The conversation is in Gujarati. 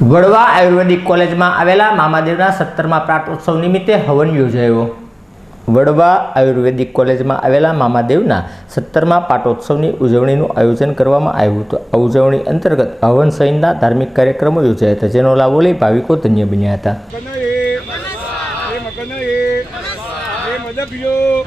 વડવા આયુર્વેદિક કોલેજમાં આવેલા મામાદેવના સત્તરમા પ્રાટોત્સવ નિમિત્તે હવન યોજાયો. વડવા આયુર્વેદિક કોલેજમાં આવેલા મામાદેવના સત્તરમા પાટોત્સવની ઉજવણીનું આયોજન કરવામાં આવ્યું હતું. આ ઉજવણી અંતર્ગત હવન સહિતના ધાર્મિક કાર્યક્રમો યોજાયા હતા જેનો લાભો લઈ ભાવિકો ધન્ય બન્યા હતા. મદભ્યો